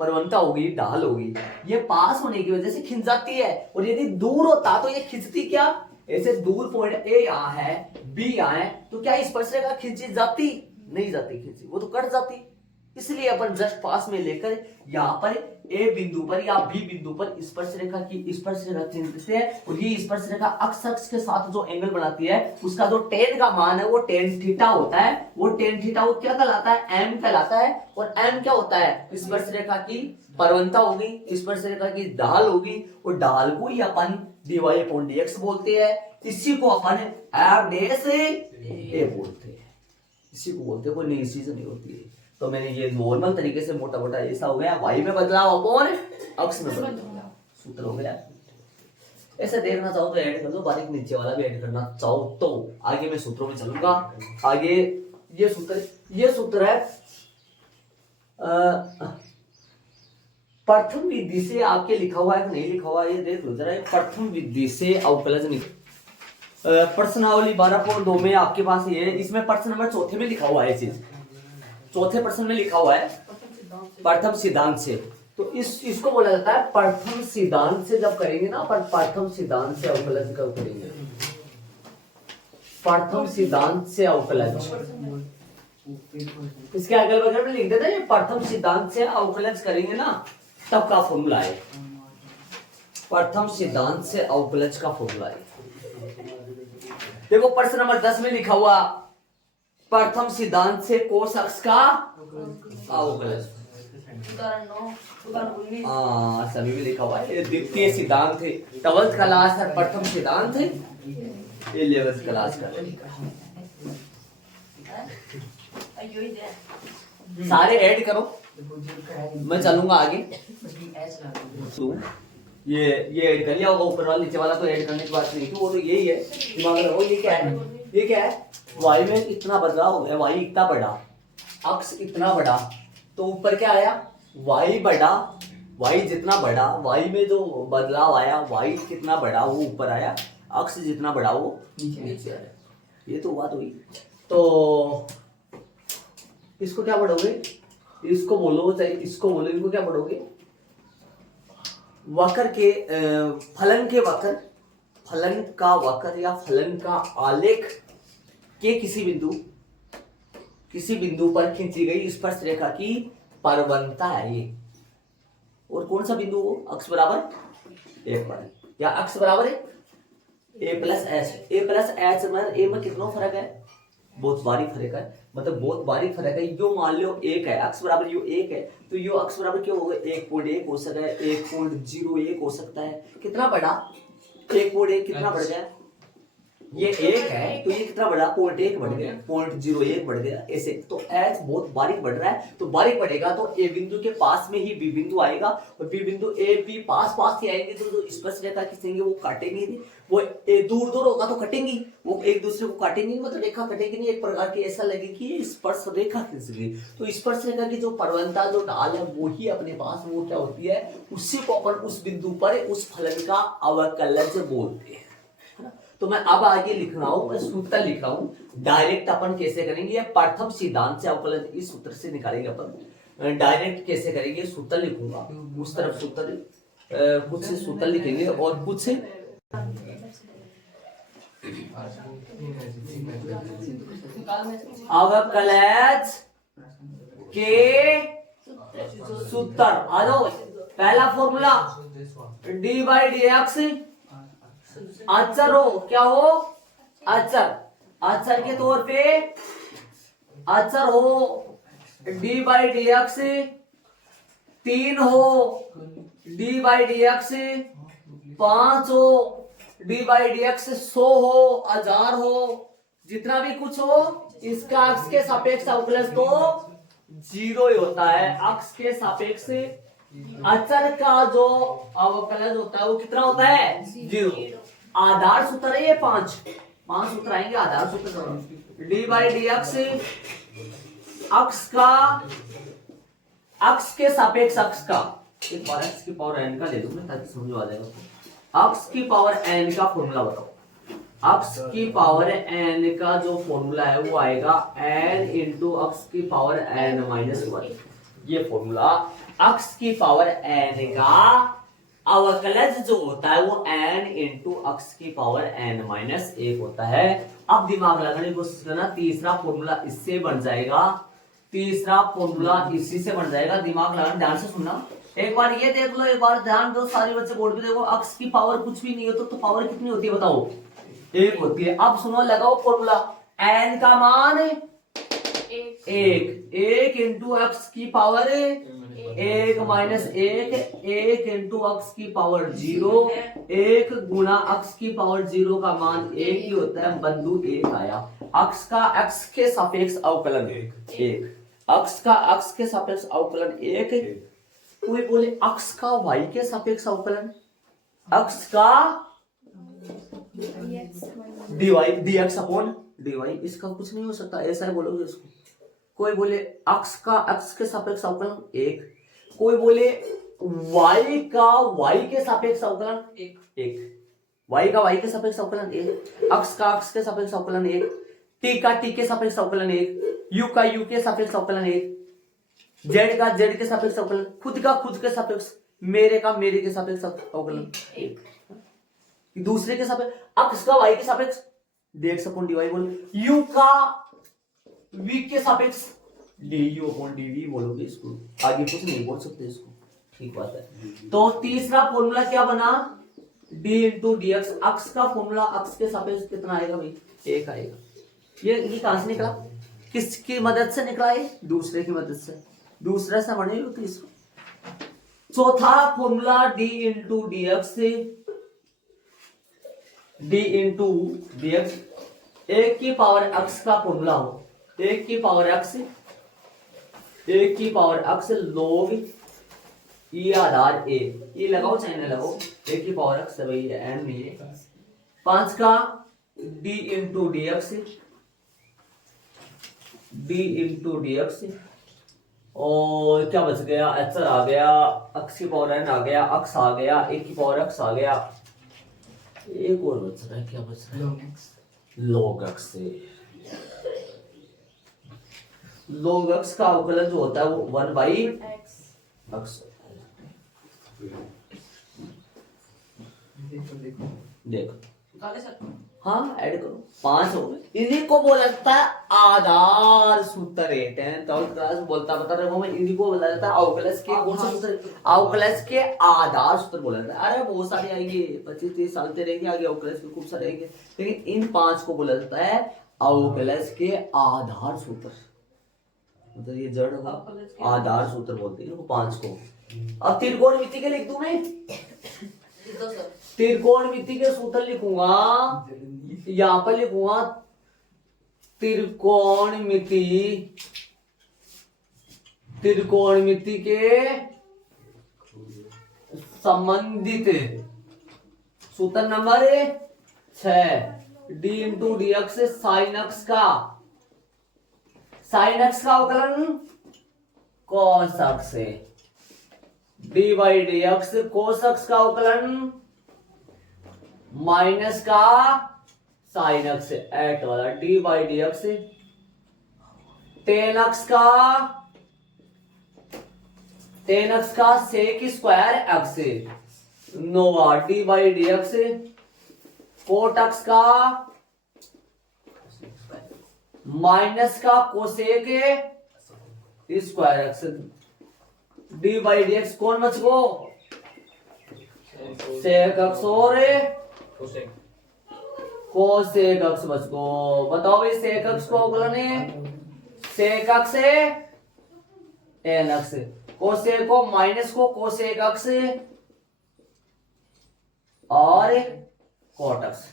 परवंता होगी, ढाल होगी, ये पास होने की वजह से खिंच जाती है, और यदि दूर होता तो ये खिंचती क्या, ऐसे दूर पॉइंट ए यहाँ है, बी यहाँ है, तो क्या स्पर्श रेखा खिंची जाती, नहीं जाती खींची, वो तो कट जाती, इसलिए अपन जस्ट पास में लेकर यहाँ पर ए बिंदु पर या बी बिंदु पर स्पर्श रेखा खींचते हैं, और ये स्पर्श रेखा अक्ष के साथ जो एंगल बनाती है उसका जो टेन का मान है वो टेन थीटा होता है, वो टेन थीटा वो क्या कहलाता है, एम कहलाता है, और एम क्या होता है, स्पर्श रेखा की परवंता होगी, स्पर्श रेखा की ढाल होगी, और ढाल को ही अपन dy अपॉन dx बोलते हैं, इसी को अपन एफ डैश ए बोलते हैं, इसी को बोलते हैं, कोई नई चीज नहीं होती है। तो मैंने ये नॉर्मल तरीके से मोटा मोटा ऐसा हो गया, y में बदलाव अपॉन अक्ष में बदलाव, सूत्र हो गया। ऐसे देखना चाहो तो ऐड कर दो, बारीक नीचे वाला भी ऐड करना चाहो तो, आगे मैं सूत्रों में चलूंगा। आगे ये सूत्र है प्रथम विधि से, आपके लिखा हुआ है कि नहीं लिखा हुआ है ये देख लो जरा, प्रथम विधि से अवकलज प्रश्नावली 12.2 में आपके पास ये है, इसमें प्रश्न नंबर चौथे में लिखा हुआ है, चीज चौथे प्रश्न में लिखा हुआ है प्रथम सिद्धांत से, तो इसको बोला जाता है प्रथम सिद्धांत से जब करेंगे ना अपन, प्रथम सिद्धांत से अवकलज कब करेंगे, प्रथम सिद्धांत से अवकलज, इसके अगल बगल में लिख देते हैं प्रथम सिद्धांत से अवकलज करेंगे ना, तब का फॉर्मूला है, प्रथम सिद्धांत से अवकलज का फॉर्मूला है। देखो प्रश्न नंबर 10 में लिखा हुआ प्रथम सिद्धांत से कोस अक्ष का अवकलज, सभी में लिखा हुआ है, द्वितीय सिद्धांत है, 12th क्लास है, प्रथम सिद्धांत है, 11th क्लास का, सारे ऐड करो, मैं चलूंगा आगे, ये ऐड कर लिया होगा, ऊपर वाला नीचे वाला तो ऐड करने की बात नहीं थी, वो तो यही है, दिमाग लगाओ, ये क्या है, ये क्या है, वाई में इतना बदलाव हो गया, वाई इतना बड़ा, अक्ष इतना बड़ा, तो ऊपर क्या आया, वाई बड़ा, वाई जितना बड़ा, वाई में जो बदलाव आया, वाई कितना बड़ा वो ऊपर आया, अक्ष जितना बड़ा वो नीचे आया, ये तो बात हुई। तो इसको क्या पढ़ोगे, इसको बोलो चाहे इसको बोलो, इनको क्या पढ़ोगे, वक्र के फलन के वक्र, फलन का वक्र या फलन का आलेख के किसी बिंदु पर खींची गई स्पर्श रेखा की परवलता है ये। और कौन सा बिंदु हो? अक्ष बराबर 1 पर या अक्ष बराबर है a प्लस एच में ए में कितना फर्क है? बहुत बारीक फर्क है, मतलब बहुत बारीक फर्क है। यो मान लो 1 है, अक्ष बराबर यो 1 है, तो यो अक्ष बराबर क्या होगा? 1.1 हो सकता है, 1.01 हो सकता है। कितना बड़ा? 1.1 कितना बढ़ गया? ये 1 है तो ये कितना बढ़ा? 0.1 बढ़ गया, 0.01 बढ़ गया ऐसे। तो एच बहुत बारीक बढ़ रहा है, तो बारीक बढ़ेगा तो ए बिंदु के पास में ही बी बिंदु आएगा, और बी बिंदु ए बी पास ही आएंगे, तो जो स्पर्श रेखा खींचेंगे वो काटेंगे नहीं, वो दूर होगा तो कटेंगी, वो एक दूसरे को काटेंगे नहीं, मतलब रेखा कटेगी नहीं। एक प्रकार की ऐसा लगे कि ये स्पर्श रेखा खींच गई। तो स्पर्श रेखा की जो परवलता, जो ढाल है, वो ही अपने पास वो क्या होती है? उसी को अपन उस बिंदु पर उस फलन का अवकलज बोलते हैं। तो मैं अब आगे लिख रहा हूं, मैं सूत्र लिख रहा हूं। डायरेक्ट अपन कैसे करेंगे? ये प्रथम सिद्धांत से अवकलन इस सूत्र से निकालेंगे अपन। डायरेक्ट कैसे करेंगे? सूत्र लिखूंगा, उस तरफ सूत्र, कुछ से सूत्र लिखेंगे और कुछ से अवकलज के सूत्र। आ जाओ, पहला फॉर्मूला d/dx अचर हो, क्या हो? अचर के तौर पे अचर हो d/dx 3 हो, d/dx 5 हो, d/dx 100 हो, 1000 हो, जितना भी कुछ हो, इसका अक्ष के सापेक्ष अवकलज तो 0 ही होता है। अक्ष के सापेक्ष अचर का जो अवकलज होता है वो कितना होता है? 0। आधार सूत्र है ये 5 सूत्र आएंगे आधार सूत्र। d/dx अक्ष के सापेक्ष अक्ष का, एक बार x की पावर n का ले लूं मैं ताकि समझ आ जाएगा। अक्ष की पावर n का फॉर्मूला बताओ। अक्ष की पावर n का जो फॉर्मूला है वो आएगा n इंटू अक्ष की पावर n-1। ये फॉर्मूला अक्ष की पावर n का अवकलज जो होता है वो n इंटू अक्ष की पावर n-1 होता है। अब दिमाग लगाने की कोशिश करना, तीसरा फॉर्मूला इससे बन जाएगा, तीसरा फॉर्मूला इसी से बन जाएगा। दिमाग लगाना, ध्यान से सुनना। एक बार ये देख लो, एक बार ध्यान दो, सारे बच्चे बोर्ड पे देखो। अक्ष की पावर कुछ भी नहीं हो तो पावर कितनी होती है बताओ? 1 होती है। अब सुनो, लगाओ फॉर्मूला। n का मान 1 इंटू अक्ष की पावर 1-1, 1 इंटू अक्ष की पावर 0, 1 गुना अक्ष की पावर 0 का मान 1 ही होता है। बंधु 1 आया। अक्ष का अक्ष के सापेक्ष अवकलन 1, अक्ष का अक्ष के सापेक्ष अवकलन 1। कोई बोले अक्ष का y के सापेक्ष अवकलन, अक्ष का dx अपॉन dy, इसका कुछ नहीं हो सकता, ऐसा ही बोलोगे इसको। कोई बोले अक्ष का अक्ष के सापेक्ष अवकलन 1, कोई बोले y का y के सापेक्ष अवकलन 1, y का y के सापेक्ष अवकलन 1, अक्ष का अक्ष के सापेक्ष अवकलन 1, t का t के सापेक्ष अवकलन 1, u का u के सापेक्ष अवकलन 1, z का z के सापेक्ष अवकलन, खुद का खुद के सापेक्ष, मेरे का मेरे के सापेक्ष अवकलन 1, दूसरे के सापेक्ष, अक्ष का y के सापेक्ष dx अपॉन dy बोले, u का v के सापेक्ष du अपॉन dv बोलोगे इसको, आगे कुछ नहीं बोल सकते इसको, ठीक बात है। तो तीसरा फॉर्मूला क्या बना? d इंटू dx, अक्ष का फॉर्मूला अक्ष के सापेक्ष कितना आएगा भाई? 1 आएगा। ये कहां से निकला? किसकी मदद से निकला? है दूसरे की मदद से, दूसरा से बने तीसरा। चौथा formula d into dx, d into dx 1 की पावर अक्ष का फॉर्मूला हो, 1 की पावर अक्ष, 1 की पावर अक्ष log e आधार a, ये लगाओ चाहे ना लगाओ, 1 की पावर अक्ष भाई n नहीं है। 5 का d into dx, d into dx, और क्या बच गया? अचर आ गया, अक्ष की पावर n आ गया, अक्ष आ गया, 1 की पावर अक्ष आ गया, एक और बच रहा है, क्या बच रहा है? log x से। log x का अवकलन जो होता है वो 1/x देखो हाँ ऐड करो 5 हो गए। इन्हीं को बोला जाता है आधार सूत्र। 10th क्लास बोलता बता रहा हूँ मैं। इन्हीं को बोला जाता है अवकलज के कौन सा सूत्र? अवकलज के आधार सूत्र बोला जाता है। अरे बहुत सारे आएंगे 25-30 साल से रहेंगे आगे अवकलज के खूब सारे आएंगे, लेकिन इन 5 को बोला जाता है अवकलज के आधार सूत्र। मतलब ये जड़ होगा आधार सूत्र बोलते हैं 5 को। अब त्रिकोणमिति के लिख दूं मैं? त्रिकोणमिति के सूत्र लिखूंगा, यहां पर लिखूंगा त्रिकोणमिति के संबंधित सूत्र number 6 D into D X sine x का अवकलन कॉस एक्स से, D by D X cos x का अवकलन माइनस का साइन एक्स एट वाला, D by D X tan x का सेक स्क्वायर एक्स नोवा, D by D X cot x का माइनस का cosec square X, D by D X कौन बच गो? सेक एक्स और कोसेक एक्स बच गो। बताओ भाई सेक एक्स को अवकलन है sec x tan x, cosec को माइनस को कोसेक एक्स और कोट एक्स।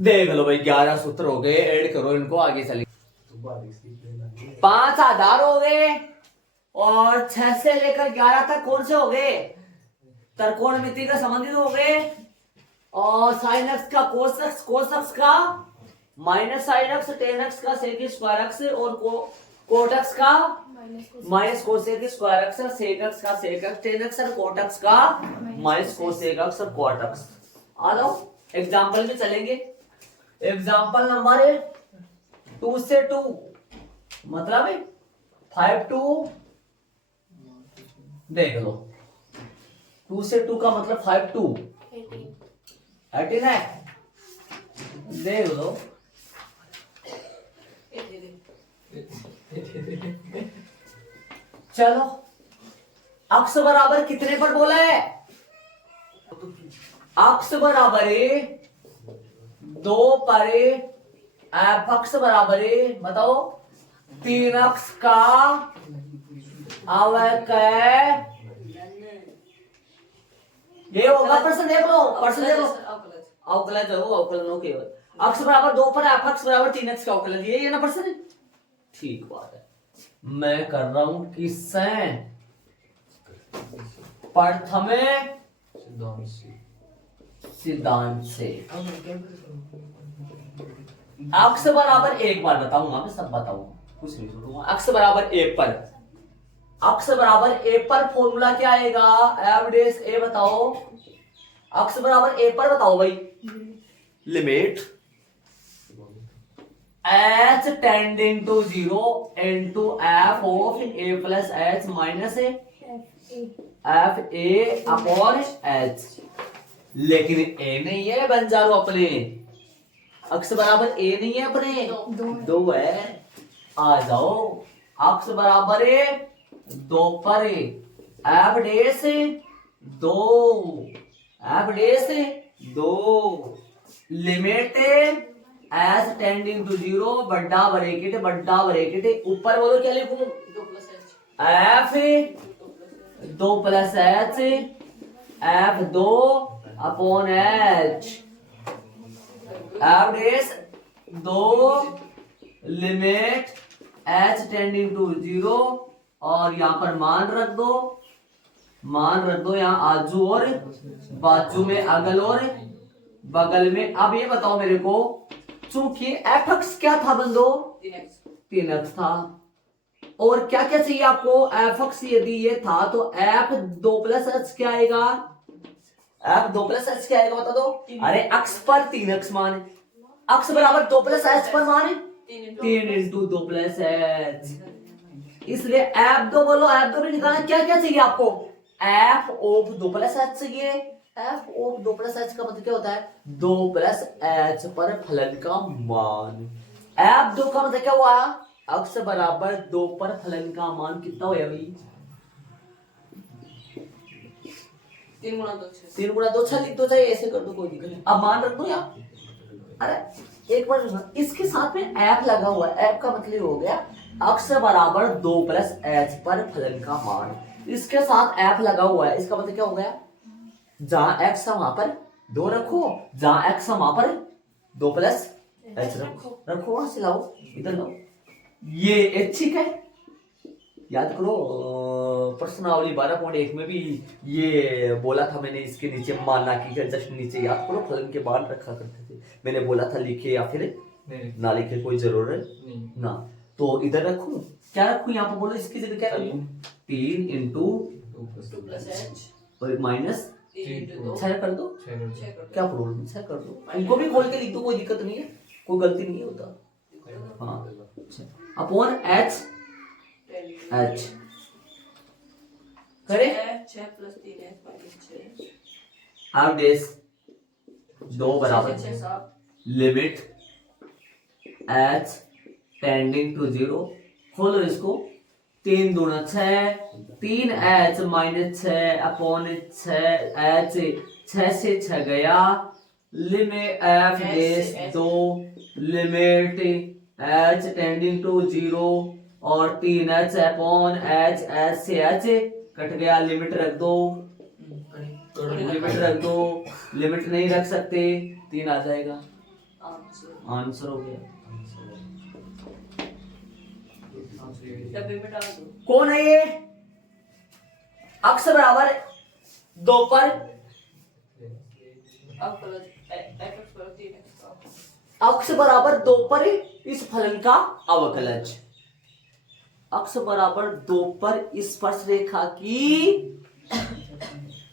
देख लो भाई 11 सूत्र हो गए, ऐड करो इनको आगे चले। 5 आधार हो गए और 6 से लेकर 11 तक कौन से हो गए? त्रिकोणमिति का संबंधित हो गए। और साइन एक्स का कोस एक्स का minus sine x, tan x का सेक स्क्वायर एक्स और कोट एक्स का minus cosec square x, sec x का सेक एक्स, टेन एक्स और कोट एक्स का माइनस कोसेक एक्स और कोट एक्स। आ जाओ एग्जाम्पल में चलेंगे। एग्जाम्पल नंबर 2 से 2 मतलब 5 to देख लो 2 से 2 का मतलब 5 to 18 है। देख लो चलो अक्स बराबर कितने पर बोला है? अक्स बराबर 2 पर एफ अक्स बराबर बताओ 3 अक्स का अवकलज। ये होगा प्रश्न देख लो अवकलज हो अवकलन हो केवल अक्स बराबर 2 पर एफ अक्स बराबर 3 अक्स का अवकलज। ये ना प्रश्न ठीक बात है। मैं कर रहा हूं किससे? प्रथम सिद्धांत से। अक्स बराबर 1 बार बताऊंगा मैं, सब बताऊंगा कुछ नहीं छोड़ूंगा। अक्स बराबर 1 पर फॉर्मूला क्या आएगा? एफ डेश ए बताओ। अक्स बराबर 1 पर बताओ भाई limit h tending to 0 into f of a plus h minus f a upon h। लेकिन a नहीं है बंजारो अपने, अक्स बराबर a नहीं है अपने 2 है। आ जाओ अक्स बराबर 2 पर f dash 2 limit s tending to 0 बड्डा ब्रैकेट ऊपर बोलो क्या लिखूं? F 2 plus h f 2 upon h f dash 2 limit h tending to 0 और यहां पर मान रख दो यहाँ आजू और बाजू में अगल और बगल में। अब ये बताओ मेरे को चूंकि एफ एक्स क्या था बंदो? 3x था। और क्या क्या चाहिए आपको? एफ एक्स यदि ये था तो एफ 2 प्लस एच क्या आएगा? एफ 2 प्लस एच क्या आएगा बता दो? अरे अक्स पर 3x मान, अक्स बराबर 2 प्लस एच पर मान 3 इंटू 2 प्लस एच। इसलिए एफ 2 बोलो, एफ 2 भी निकालना। क्या क्या चाहिए आपको? एफ ऑफ 2 प्लस एच चाहिए एफ ऑफ 2 प्लस एच का मतलब क्या होता है 2 प्लस एच पर फलन का मान। एफ 2 का मतलब क्या हुआ अक्स बराबर 2 पर फलन का मान कितना हुआ भाई 3 गुणा 2 3 गुणा 2 6 लिख दो चाहे ऐसे कर दो कोई दिक्कत नहीं। अब मान रख दो यहाँ। अरे एक बार इसके साथ में एफ लगा हुआ है एफ का मतलब हो गया अक्स बराबर 2 प्लस एच पर फलन का मान। इसके साथ एफ लगा हुआ है इसका मतलब क्या हो गया जहां एक्स है वहां पर 2 रखो जहां एक्स है वहां पर 2 प्लस एच रखो वहां से लाओ इधर लाओ ये ऐच्छिक है। याद करो प्रश्नावली 12.1 में भी ये बोला था मैंने इसके नीचे माना कि जस्ट नीचे याद करो फलन के मान रखा करते थे मैंने बोला था लिखे या फिर ना लिखे कोई जरूरत नहीं ना। तो इधर रखूं क्या रखूं यहाँ पर बोलो इसकी जगह क्या रखूं 3 इंटू 2 प्लस एच और माइनस 6 कर दो क्या प्रॉब्लम 6 कर दो इनको भी खोल के लिख दो कोई दिक्कत नहीं है कोई गलती नहीं होता। हाँ अपॉन एच एच करे 6 प्लस 3 एच माइनस 6 अब डेस 2 बराबर 6 7 लिमिट एच टेंडिंग टू 0 खोलो इसको 3 दूना 6 3 एच माइनस 6 अपॉन 6 एच 6 से 6 गया limit f dash 2 limit h tending to 0 और 3 एच अपॉन एच एच से एच कट गया लिमिट रख दो लिमिट रख दो लिमिट नहीं रख सकते 3 आ जाएगा आंसर हो गया। डब्बे में डाल दो कौन है ये अक्स बराबर 2 पर अब प्लस x प्लस 3x अक्स बराबर 2 पर इस फलन का अवकलज अक्स बराबर 2 पर इस स्पर्श रेखा की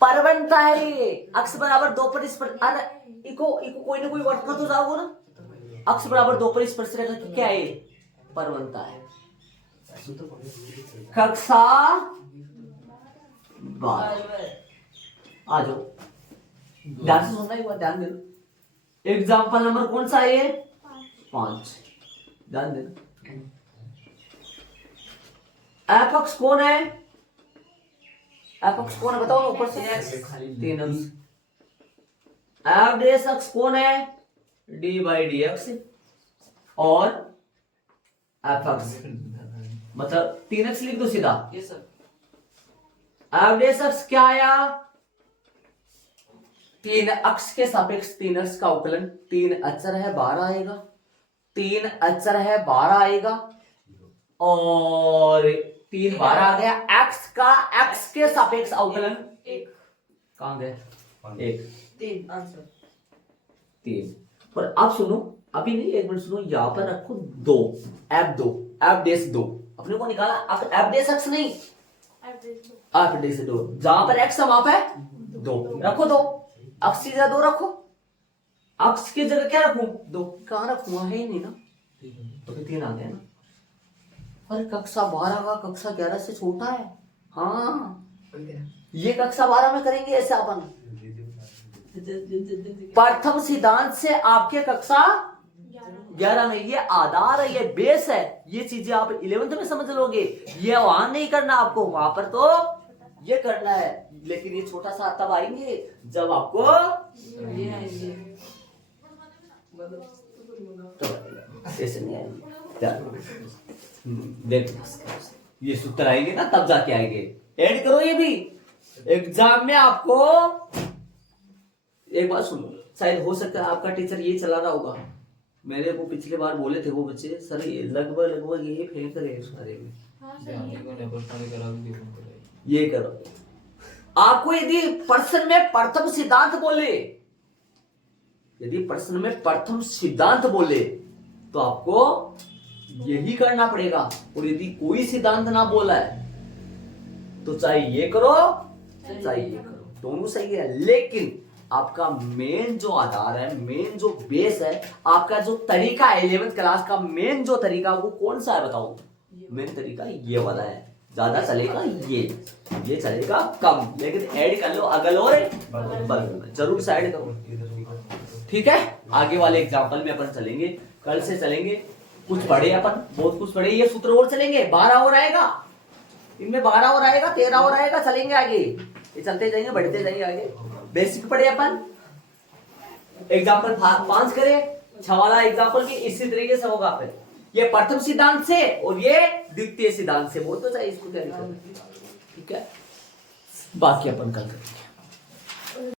पर बनता है ये अक्स बराबर 2 पर इस पर अरे इको कोई ना कोई वर्ड कर तो जाओगे ना अक्स बराबर 2 पर इस स्पर्श रेखा की क्या है पर बनता है कक्षा 12 आ जाओ ध्यान से सुनना एक बार ध्यान देना एग्जाम्पल नंबर कौन सा है ये 5 ध्यान देना एफ एक्स कौन है एफ एक्स कौन है बताओ ऊपर से 3 अंश एफ डेस एक्स कौन है डी बाई डी एक्स और एफ एक्स मतलब 3x लिख दो सीधा ये सर एफ डेस एक्स क्या आया 3 अक्ष के सापेक्ष 3x का अवकलन 3 अचर है 12 आएगा 3 अचर है 12 आएगा और 3 12 आ गया x के सापेक्ष अवकलन 1 कहां गए 1 3 आंसर 3 और अब सुनो अभी नहीं एक मिनट सुनो यहां पर रखो 2 एफ डेस 2 अपने को निकाला एफ डेस x नहीं एफ डेस 2 जहां पर x है वहां पे 2 रखो 2 अक्ष की जगह 2 रखो अक्ष की जगह क्या रखूं 2 कहां रखूंगा है ही नहीं ना तो फिर 3 आ गया ना अरे कक्षा 12 का कक्षा 11 से छोटा है हाँ ये कक्षा 12 में करेंगे ऐसे अपन प्रथम सिद्धांत से आपके कक्षा 11 में ये आधार है ये बेस है ये चीजें आप 11th में समझ लोगे ये वहां नहीं करना आपको वहां पर तो ये करना है लेकिन ये छोटा सा तब आएंगे जब आपको ये आएंगे ऐसे नहीं आएंगे देख ये सूत्र आएंगे ना तब जाके आएंगे ऐड करो ये भी एग्जाम में आपको एक बात सुनो शायद हो सकता है आपका टीचर ये चला रहा होगा मेरे को पिछले बार बोले थे वो बच्चे सर ये लगभग ये फेल करे सारे में ये करो आपको यदि प्रश्न में प्रथम सिद्धांत बोले यदि प्रश्न में प्रथम सिद्धांत बोले तो आपको यही करना पड़ेगा और यदि कोई सिद्धांत ना बोला है तो चाहे ये करो चाहे ये करो दोनों सही है लेकिन आपका मेन जो आधार है मेन जो बेस है आपका जो तरीका है 11th क्लास का मेन जो तरीका वो कौन सा है बताओ मेन तरीका ये वाला है ज्यादा चलेगा ये चलेगा कम, लेकिन ऐड कर लो अगल और बगल में, जरूर से ऐड करो। ठीक है, आगे वाले एग्जांपल में अपन चलेंगे, कल से चलेंगे, कुछ पढ़े अपन, बहुत कुछ पढ़े, ये सूत्र और चलेंगे, 12 और आएगा इनमें, 12 और आएगा, 13 और आएगा, चलेंगे आगे, ये चलते जाएंगे, बढ़ते जाएंगे आगे। बेसिक पढ़े अपन, एग्जाम्पल 5 करे, 6 वाला एग्जाम्पल भी इसी तरीके से होगा। फिर ये प्रथम सिद्धांत से और ये द्वितीय सिद्धांत से, वो तो चाहिए इसको क्या, ठीक है, बाकी अपन कल करेंगे।